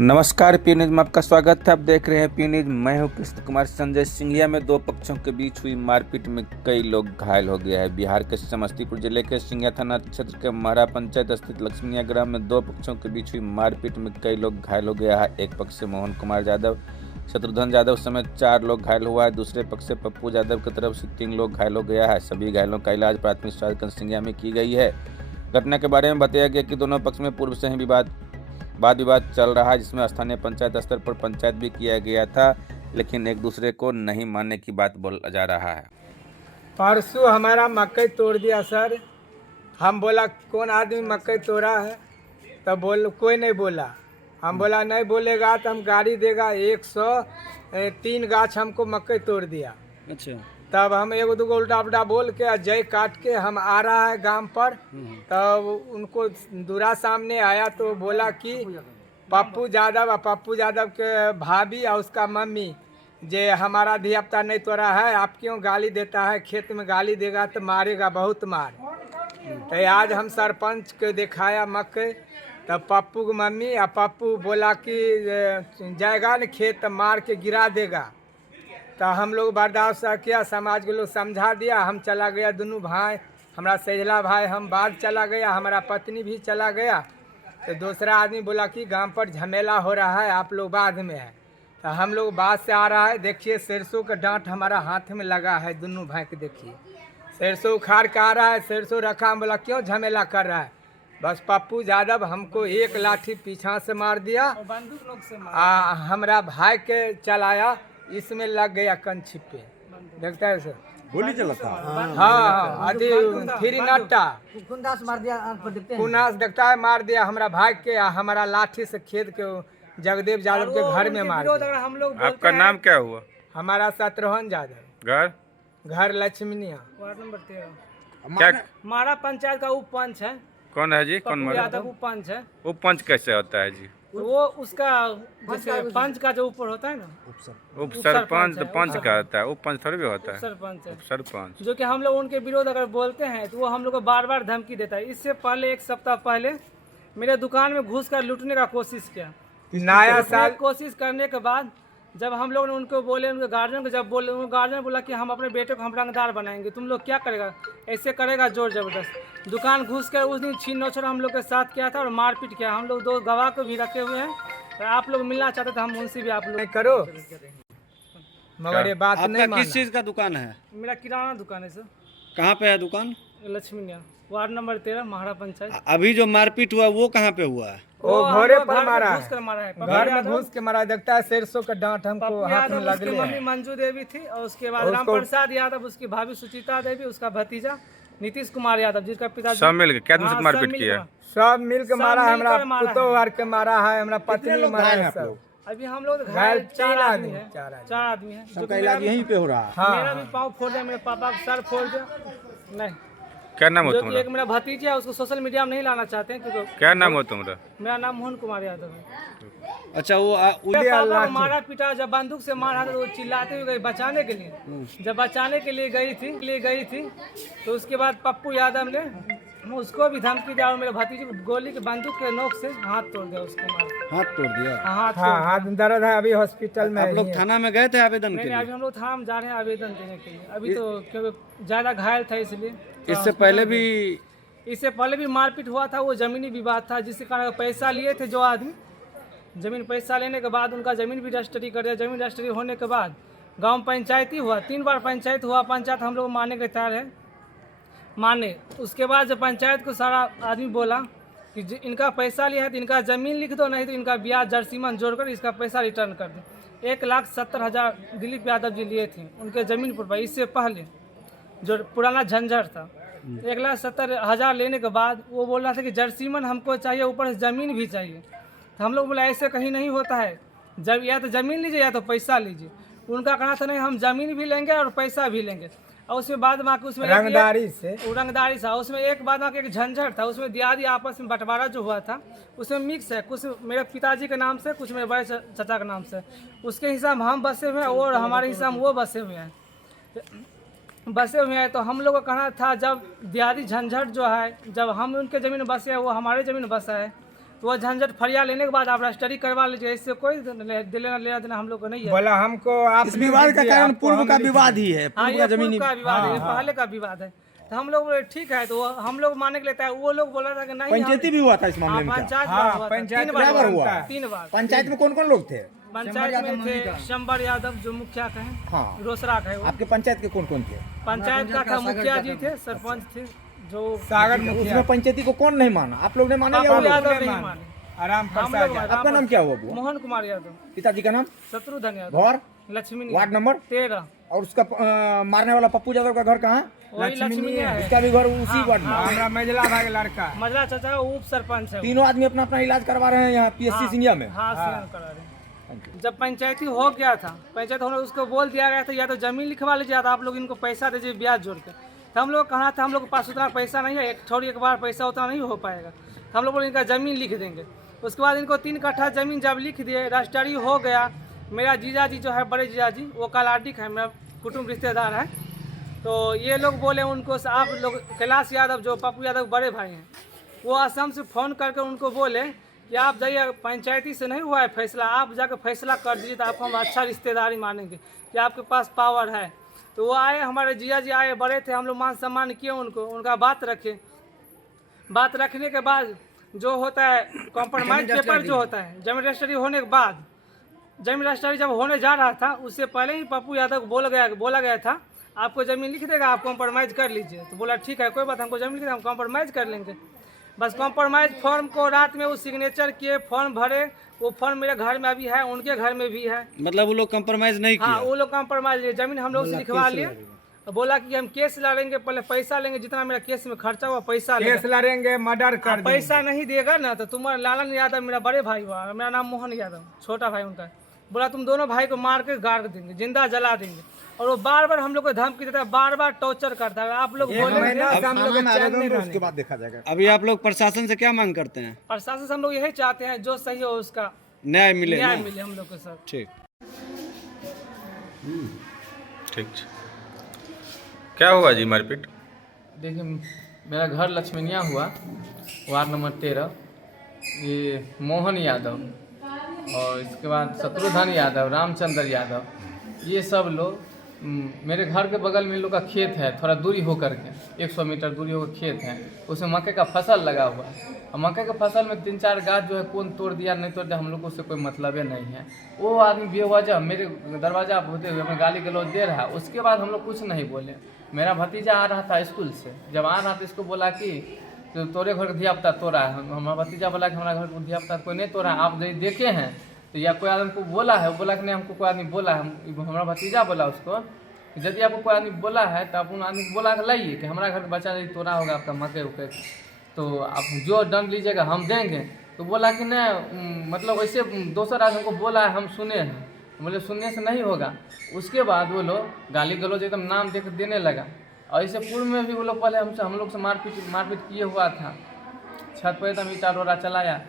नमस्कार P news में आपका स्वागत है। आप देख रहे हैं पी न्यूज। मैं हूं कृष्ण कुमार। संजय सिंघिया में दो पक्षों के बीच हुई मारपीट में कई लोग घायल हो गया है। बिहार के समस्तीपुर जिले के सिंघिया थाना क्षेत्र के महरा पंचायत स्थित लक्ष्मीनिया ग्राम में दो पक्षों के बीच हुई मारपीट में कई लोग घायल हो गया है। एक पक्ष से मोहन कुमार यादव, शत्रुघ्न यादव समेत 4 लोग घायल हुआ है। दूसरे पक्ष से पप्पू यादव की तरफ से 3 लोग घायल हो गया है। सभी घायलों का इलाज प्राथमिक स्वास्थ्य केंद्र सिंघिया में की गई है। घटना के बारे में बताया गया कि दोनों पक्ष में पूर्व से ही वाद विवाद चल रहा है, जिसमें स्थानीय पंचायत स्तर पर पंचायत भी किया गया था, लेकिन एक दूसरे को नहीं मानने की बात बोला जा रहा है। परसों हमारा मकई तोड़ दिया सर। हम बोला कौन आदमी मकई तोड़ा है, तब कोई नहीं बोला। हम बोला नहीं बोलेगा तो हम गाड़ी देगा। 103 गाछ हमको मकई तोड़ दिया। अच्छा। तब हम एगो दूगो उल्टा पुल्टा बोल के जय काट के हम आ रहा है गांव पर। तब उनको दूरा सामने आया तो बोला कि पप्पू यादव के भाभी और उसका मम्मी जे हमारा धियापुता नहीं तोड़ा है, आप क्यों गाली देता है? खेत में गाली देगा तो मारेगा, बहुत मार। तो आज हम सरपंच के दिखाया मकई, तब पप्पू की मम्मी और पप्पू बोला कि जाएगा न खेत तो मार के गिरा देगा। तो हम लोग बर्दाश्त किया, समाज के लोग समझा दिया। हम चला गया, दोनों भाई, हमारा सैजला भाई हम बाद चला गया, हमारा पत्नी भी चला गया। तो दूसरा आदमी बोला कि गांव पर झमेला हो रहा है, आप लोग बाद में है। तो हम लोग बाद से आ रहा है, देखिए सरसों का डांट हमारा हाथ में लगा है। दोनों भाई के देखिए सरसों उखाड़ के आ रहा है, सरसों रखा। हम बोला क्यों झमेला कर रहा है? बस पप्पू यादव हमको एक लाठी पीछा से मार दिया, हमारा भाई के चलाया, इसमें लग गया कंछी पे। देखता है सर, गोली चला था। हाँ अभी फिर नट्टा कुंदास मार दिया। कुनास देखता है मार दिया हमारा भाई के। हमारा लाठी से खेद के जगदेव यादव के घर में मार दिया। हम लोग आपका नाम क्या हुआ? हमारा शत्रुघ्न यादव, घर लक्ष्मीनिया, वार्ड नंबर 13 क्या मारा पंचायत का उप पंच है। कौन है जी? कौन मरा? यादव उप पंच है। उप पंच कैसे होता है जी? वो उसका जैसे पंच का जो ऊपर होता है ना, उप सरपंच तो पंच हाँ। का होता है, उप पंच थोड़ी भी होता है। सरपंच है, उप सरपंच। जो कि हम लोग उनके विरोध अगर बोलते हैं तो वो हम लोग को बार बार धमकी देता है। इससे पहले 1 सप्ताह पहले मेरे दुकान में घुस कर लूटने का कोशिश किया। नया साल कोशिश करने के बाद जब हम लोग ने उनको बोले, उनके गार्जियन को जब बोले, उनके गार्जियन बोला कि हम अपने बेटे को हम रंगदार बनाएंगे, तुम लोग क्या करेगा? ऐसे करेगा जोर जबरदस्त। दुकान घुस कर उस दिन छीन नोचर हम लोग के साथ किया था और मारपीट किया। हम लोग 2 गवाह को भी रखे हुए हैं। और आप लोग मिलना चाहते तो हम उनसे भी आप लोग नहीं करो, मगर ये बात नहीं आपका किस माना। चीज का दुकान है? मेरा किराना दुकान है सर, कहाँ पे है दुकान? लक्ष्मीनिया, वार्ड नंबर 13, महरा पंचायत। अभी जो मारपीट हुआ वो कहाँ पे हुआ है? वो हम घोड़े लोग पर घर में मारा घुस कर मारा है। है, घर में घुस के मारा। देखता है सरसों का डांट हमको पप्पू हाथ में यादव, लग उसकी लिया मम्मी है। मंजू देवी थी, और उसके बाद राम प्रसाद यादव, उसकी भाभी सुचिता देवी, उसका भतीजा नीतीश कुमार यादव, जिसका पिताजी सब मिल के क्या हाँ, मारपीट सब मिल किया? के सब मिल के सब मारा है। मिलकर हमारा मारा है। पुतोह वार के मारा है, हमारा पत्नी मारा है। सब अभी हम लोग घायल घायल 4 4 आदमी है। चार आदमी। 4 आदमी है। सबका इलाज यहीं पे हो रहा है। हाँ मेरा भी पाँव फोड़ दिया, मेरे पापा का सर फोड़ दिया। नहीं, क्या नाम हो जो कि तुम्हारा? एक मेरा भतीजा है, उसको सोशल मीडिया में नहीं लाना चाहते हैं क्योंकि क्या नाम हो तुम्हारा? मेरा नाम मोहन कुमार यादव है। अच्छा वो मेरे पापा को मारा पीटा, जब बंदूक से मारा तो वो चिल्लाते हुए गई बचाने के लिए। जब बचाने के लिए गई थी तो उसके बाद पप्पू यादव ने उसको भी धमकी दिया और मेरे भतीजे को गोली के बंदूक के नोक से हाथ तोड़ दिया। उसको मारा, हाथ तोड़ दिया। हाथ हाँ हाथ दर्द है, अभी हॉस्पिटल में आप ही लोग है। थाना में गए थे आवेदन के नहीं, लिए? अभी हम लोग थाना में जा रहे हैं आवेदन देने के लिए। अभी तो क्योंकि ज़्यादा घायल था इसलिए। इससे पहले भी मारपीट हुआ था। वो ज़मीनी विवाद था, जिसके कारण पैसा लिए थे जो आदमी। ज़मीन पैसा लेने के बाद उनका ज़मीन भी रजिस्ट्री कर दिया। ज़मीन रजिस्ट्री होने के बाद गांव पंचायती हुआ, 3 बार पंचायत हुआ। पंचायत हम लोग मानने के तैयार है, माने। उसके बाद जब पंचायत को सारा आदमी बोला कि इनका पैसा लिया है तो इनका ज़मीन लिख दो, नहीं तो इनका ब्याज जर्सीमन जोड़कर इसका पैसा रिटर्न कर दो। 1,70,000 दिलीप यादव जी लिए थे उनके ज़मीन पर। इससे पहले जो पुराना झंझट था, 1,70,000 लेने के बाद वो बोल रहा था कि जर्सीमन हमको चाहिए, ऊपर से ज़मीन भी चाहिए। तो हम लोग बोला ऐसे कहीं नहीं होता है, जब या तो ज़मीन लीजिए या तो पैसा लीजिए। उनका कहना था नहीं, हम ज़मीन भी लेंगे और पैसा भी लेंगे। और उसमें बाद में उसमें रंगदारी था। उसमें एक बाद में एक झंझट था। उसमें दियादी आपस में बंटवारा जो हुआ था उसमें मिक्स है, कुछ मेरे पिताजी के नाम से, कुछ मेरे बड़े चाचा के नाम से। उसके हिसाब हम बसे हुए हैं और हमारे हिसाब वो बसे हुए हैं। तो हम लोग का कहना था, जब दियादी झंझट जो है, जब हम उनके ज़मीन में बसे हैं, वो हमारे ज़मीन में बसा है, तो वह झंझट फरिया लेने के बाद आप रजिस्ट्री करवा लीजिए, इससे कोई लेना देना हम लोग को नहीं है। बोला हमको आप इस विवाद का कारण पूर्व का विवाद ही है, हाँ, पूर्व ये का पूर्व जमीनी का विवाद है, ये पहले का विवाद है। तो हम लोग बोले ठीक है, तो हम लोग माने के लेता है, वो लोग बोल रहा था कि नहीं पंचायती भी हुआ था इस मामले में क्या? पंचायत हाँ, बार हुआ था, पंचायत 3 बार बार हुआ? 3 बार। पंचायत में कौन कौन लोग थे? पंचायत में थे शंबर यादव जो मुखिया का है, हाँ, रोसरा का है वो। आपके पंचायत के कौन कौन थे? पंचायत का था मुखिया जी थे, सरपंच थे जो सागर मुखिया उसमें पंचायती को कौन नहीं माना? आप लोग ने माना या वो पप्पू लोग? यादव नहीं नहीं माने। माने। आराम हम प्रसाद लोग यादव। आपका नाम क्या हुआ बुआ? मोहन कुमार यादव, पिताजी का नाम? शत्रुघ्न यादव, घर? Lakshmi ward number? 13, और उसका मारने वाला पप्पू यादव का घर कहाँ? वही लक्ष्मी है। उसका भी घर उसी वार्ड में। हमारा मजला भाई का लड़का मजला चाचा का उप सरपंच है वो। तीनों आदमी अपना अपना इलाज करवा रहे हैं यहाँ पीएससी सिंधिया में। हाँ, सीएम करा रहे हैं। जब पंचायती हो गया था, पंचायत होने उसको बोल दिया गया था या तो जमीन लिखवा लीजिए या तो आप लोग इनको पैसा दीजिए ब्याज जोड़ के। तो हम लोग कहा था हम लोग के पास उतना पैसा नहीं है, एक बार पैसा उतना नहीं हो पाएगा। तो हम लोग बोले इनका ज़मीन लिख देंगे। उसके बाद इनको 3 कट्ठा ज़मीन जब लिख दिए, रजिस्ट्री हो गया। मेरा जीजा जी जो है, बड़े जीजा जी, वो कलाडिक है, मेरा कुटुंब रिश्तेदार है। तो ये लोग बोले उनको, आप लोग कैलाश यादव जो पप्पू यादव बड़े भाई हैं, वो असम से फ़ोन करके उनको बोले कि आप जाइए, पंचायती से नहीं हुआ है फैसला, आप जाकर फैसला कर दीजिए तो आपको हम अच्छा रिश्तेदारी मानेंगे कि आपके पास पावर है। तो वो आए, हमारे जिया जी आए, बड़े थे, हम लोग मान सम्मान किए उनको, उनका बात रखे। बात रखने के बाद जो होता है कॉम्प्रोमाइज पेपर जो होता है, जमीन रजिस्ट्री होने के बाद, जमीन रजिस्ट्री जब होने जा रहा था उससे पहले ही पप्पू यादव को बोला गया था आपको ज़मीन लिख देगा, आप कॉम्प्रोमाइज़ कर लीजिए। तो बोला ठीक है, कोई बात, हमको ज़मीन लिख देगा, हम कॉम्प्रोमाइज़ कर लेंगे। बस कॉम्प्रोमाइज़ फॉर्म को रात में वो सिग्नेचर किए, फॉर्म भरे। वो फॉर्म मेरे घर में अभी है, उनके घर में भी है। मतलब वो लोग कंप्रोमाइज नहीं हाँ, किया? वो लोग कॉम्प्रोमाइज़ लिए, ज़मीन हम लोग से लिखवा लिए। बोला कि हम केस लड़ेंगे, पहले पैसा लेंगे, जितना मेरा केस में खर्चा हुआ पैसा केस लड़ेंगे, मर्डर कर देंगे। पैसा नहीं देगा ना तो तुम्हारा लालन यादव मेरा बड़े भाई हुआ, मेरा नाम मोहन यादव, छोटा भाई उनका। बोला तुम दोनों भाई को मार के गाड़ देंगे, जिंदा जला देंगे। और वो बार बार हम लोग को धमकी देता है, बार बार टॉर्चर करता है। आप लोग बोले उसके बाद देखा जाएगा। अभी आप लोग प्रशासन से क्या मांग करते हैं? प्रशासन से हम लोग यही चाहते हैं जो सही हो उसका न्याय मिले न्याय ना? मिले हम लोग के साथ। ठीक। ठीक। क्या हुआ जी मारपीट? देखिए, मेरा घर लक्ष्मणिया हुआ, वार्ड नंबर 13। ये मोहन यादव और इसके बाद शत्रुघ्न यादव, रामचंद्र यादव, ये सब लोग मेरे घर के बगल में इन लोग का खेत है, थोड़ा दूरी होकर के 100 मीटर दूरी होकर खेत है, उसमें मक्के का फसल लगा हुआ है। और मक्के के फसल में 3-4 गाछ जो है कौन तोड़ दिया नहीं तोड़ दिया, हम लोग को उससे कोई मतलब नहीं है। वो आदमी बेवजह मेरे दरवाजा होते हुए हमें गाली गलौज दे रहा है। उसके बाद हम लोग कुछ नहीं बोले। मेरा भतीजा आ रहा था स्कूल से, जब आ रहा था इसको बोला कि तो तोरे घर का धियापुता तोड़ा है। हमारा भतीजा बोला कि हमारा घर का धियापुता कोई नहीं तोड़ा, आप यदि देखे हैं तो या कोई आदमी को बोला है, बोला कि नहीं हमको कोई आदमी बोला है। हमारा भतीजा बोला उसको, यदि आपको कोई आदमी बोला है तो आप उन आदमी को बोला लाइए कि हमारा घर का बच्चा यदि तोड़ा होगा आपका मकई उके, तो आप जो दंड लीजिएगा हम देंगे। तो बोला कि नहीं, मतलब वैसे दूसरा आदमी को बोला है, हम सुने हैं। बोले सुनने से नहीं होगा। उसके बाद वो लोग गाली गलौज एकदम नाम देकर देने लगा। और इससे पूर्व में भी वो लोग पहले हम लोग से मारपीट किए हुआ था। छत पर एकदम ईटा रोड़ा चलाया,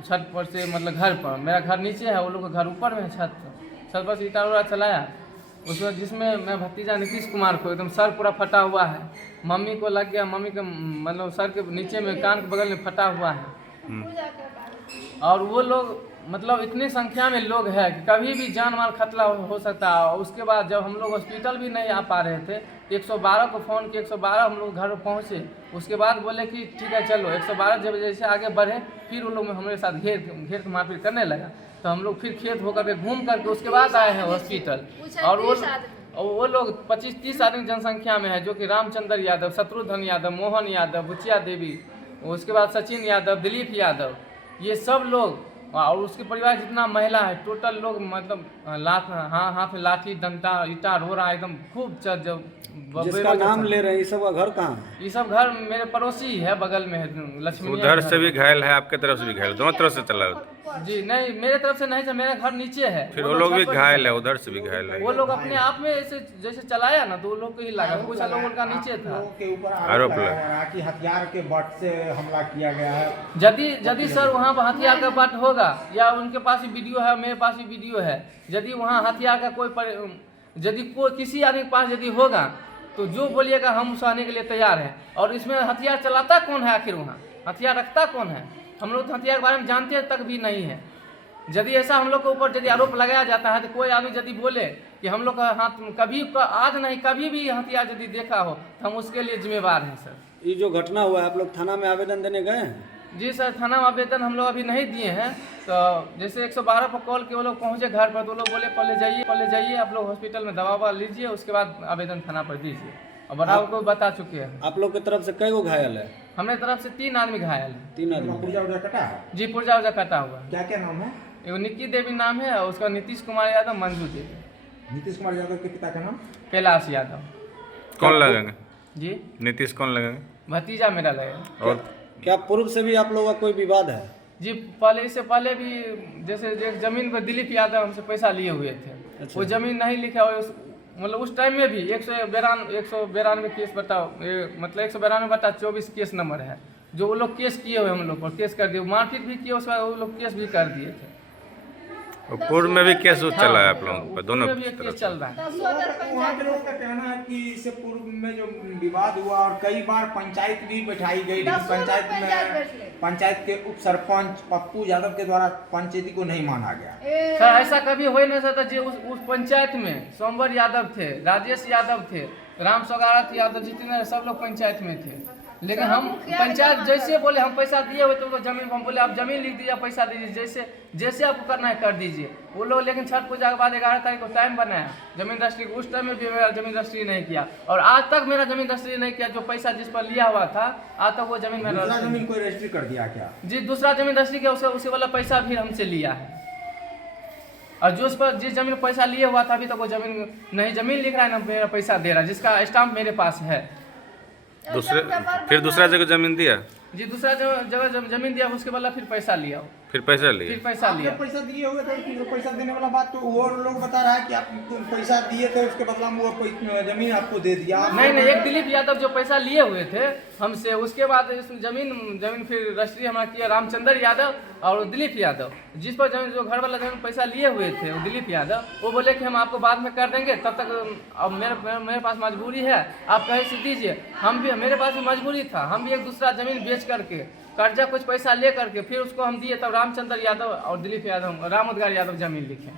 छत पर से मतलब घर पर, मेरा घर नीचे है, वो लोग का घर ऊपर में है, छत पर से ईटा रोड़ा चलाया। उसमें जिसमें मैं भतीजा नीतीश कुमार को एकदम सर पूरा फटा हुआ है, मम्मी को लग गया, मम्मी के मतलब सर के नीचे में कान के बगल में फटा हुआ है। और वो लोग मतलब इतनी संख्या में लोग हैं कि कभी भी जान माल खतरा हो सकता है। और उसके बाद जब हम लोग हॉस्पिटल भी नहीं आ पा रहे थे, 112 को फ़ोन किया, 112 हम लोग घर पहुँचे। उसके बाद बोले कि ठीक है चलो, 112 जब जैसे आगे बढ़े फिर उन लोग हमारे साथ घेर के मारपीट करने लगा। तो हम लोग फिर खेत होकर के घूम करके उसके बाद आए हैं हॉस्पिटल। और वो लोग 25-30 आदमी जनसंख्या में है, जो कि रामचंद्र यादव, शत्रुघ्न यादव, मोहन यादव, बुचिया देवी, उसके बाद सचिन यादव, दिलीप यादव, ये सब लोग और उसके परिवार जितना महिला है, टोटल लोग मतलब हाथ में लाठी डंडा ईटा रो रहा है एकदम खूब। जिसका नाम ले रहे हैं, ये सब का घर कहाँ है? ये सब घर मेरे पड़ोसी है, बगल में है लक्ष्मी। उधर से भी घायल है, आपके तरफ से भी घायल, दोनों तरफ से चला? जी नहीं, मेरे तरफ से नहीं था, मेरा घर नीचे है। फिर वो लोग भी घायल है, उधर से भी घायल है। वो लोग अपने आप में ऐसे जैसे चलाया ना, तो वो लोग को ही लगा, कुछ लोग उनका नीचे था। आरोप लगा कि हथियार के बट से हमला किया गया है। यदि सर वहाँ पर हथियार का बट होगा, या उनके पास ही वीडियो है, मेरे पास ही वीडियो है, यदि वहाँ हथियार का यदि कोई किसी आदमी के पास यदि होगा तो जो बोलिएगा हम सहने के लिए तैयार हैं। और इसमें हथियार चलाता कौन है आखिर, वहाँ हथियार रखता कौन है? हम लोग हथियार के बारे में जानते तक भी नहीं है। यदि ऐसा हम लोग के ऊपर यदि आरोप लगाया जाता है तो कोई आदमी यदि बोले कि हम लोग का हाथ कभी आज नहीं कभी भी हथियार यदि देखा हो तो हम उसके लिए जिम्मेवार हैं सर। ये जो घटना हुआ है आप लोग थाना में आवेदन देने गए हैं? जी सर, थाना में आवेदन हम लोग अभी नहीं दिए हैं। तो जैसे 112 पर कॉल के वो लोग पहुँचे घर पर तो वो लोग बोले पहले जाइए आप लोग हॉस्पिटल में दवा लीजिए, उसके बाद आवेदन थाना पर दीजिए। और बड़ाओं को बता चुके हैं। आप लोग की तरफ से कई गो घायल है? हमारे तरफ से 3 आदमी घायल है। 3 आदमी। पुर्जा उर्जा कटा है? जी, पुर्जा उर्जा कटा हुआ है। क्या क्या नाम है? एगो निक्की देवी नाम है और उसका नीतीश कुमार यादव, मंजू देवी। नीतीश कुमार यादव के पिता का नाम? कैलाश यादव। कौन लगेंगे? जी, नीतीश कौन लगेंगे? भतीजा मेरा लगेगा। और क्या पूर्व से भी आप लोगों का कोई विवाद है? जी, पहले इससे पहले भी जैसे एक जमीन पर दिलीप यादव हमसे पैसा लिए हुए थे। वो जमीन नहीं लिखा हुआ, मतलब उस टाइम में भी 192 केस बताओ, मतलब 192/24 केस नंबर है जो वो लोग केस किए हुए हम लोग पर केस कर दिए, मारपीट भी किए, उसके बाद वो लोग केस भी कर दिए थे। पूर्व में भी केस चला है आप लोगों पर दोनों पूर्व में भी एक तरफ केस से? चल रहा है। वहाँ के लोगों का कहना है कि इससे पूर्व में जो विवाद हुआ और कई बार पंचायत भी बैठाई गई, पंचायत के उप सरपंच पप्पू यादव के द्वारा पंचायती को नहीं माना गया। सर ऐसा कभी हो ही नहीं सकता। जी उस पंचायत में सोमवार यादव थे, राजेश यादव थे, राम सौगारत यादव, जितने सब लोग पंचायत में थे। लेकिन हम पंचायत जैसे बोले हम पैसा दिए हुए तो जमीन हम बोले आप जमीन लिख दीजिए, पैसा दीजिए, जैसे आपको करना है कर दीजिए। वो लोग लेकिन छठ पूजा के बाद 11 तारीख को टाइम बनाया जमीन रजिस्ट्री, उस टाइम में भी मेरा जमीन रजिस्ट्री नहीं किया और आज तक मेरा जमीन रजिस्ट्री नहीं किया। जो पैसा जिस पर लिया हुआ था आज तक वो जमीन मेरा दूसरा जमीन कोई रजिस्ट्री कर दिया क्या? जी, दूसरा जमीन रजिस्ट्री किया, उसे वाला पैसा भी हमसे लिया है। और जो उस पर जिस जमीन पैसा लिए हुआ था अभी तक वो जमीन नहीं, जमीन लिख रहा है ना मेरा पैसा दे रहा है, जिसका स्टाम्प मेरे पास है। फिर दूसरा जगह जमीन दिया? जी, दूसरा जगह जमीन दिया, उसके बाद फिर पैसा लिया। फिर पैसा लिया? फिर पैसा लिया। पैसा दिए हुए थे, फिर पैसा देने वाला बात तो वो लोग बता रहा है कि आप पैसा दिए थे उसके बदला में वो जमीन आपको दे दिया। नहीं, एक दिलीप यादव जो पैसा लिए हुए थे हमसे, उसके बाद जमीन फिर रजिस्ट्री हमारा किया रामचंद्र यादव और दिलीप यादव, जिस पर जो घर वाला जमीन पैसा लिए हुए थे वो दिलीप यादव, वो बोले कि हम आपको बाद में कर देंगे, तब तक अब मेरे पास मजबूरी है, आप कहीं से दीजिए। हम भी, मेरे पास भी मजबूरी था, हम भी एक दूसरा जमीन बेच करके कर्जा कुछ पैसा ले करके फिर उसको हम दिए, तब रामचंद्र यादव और दिलीप यादव, राम उद्गार यादव जमीन लिखे।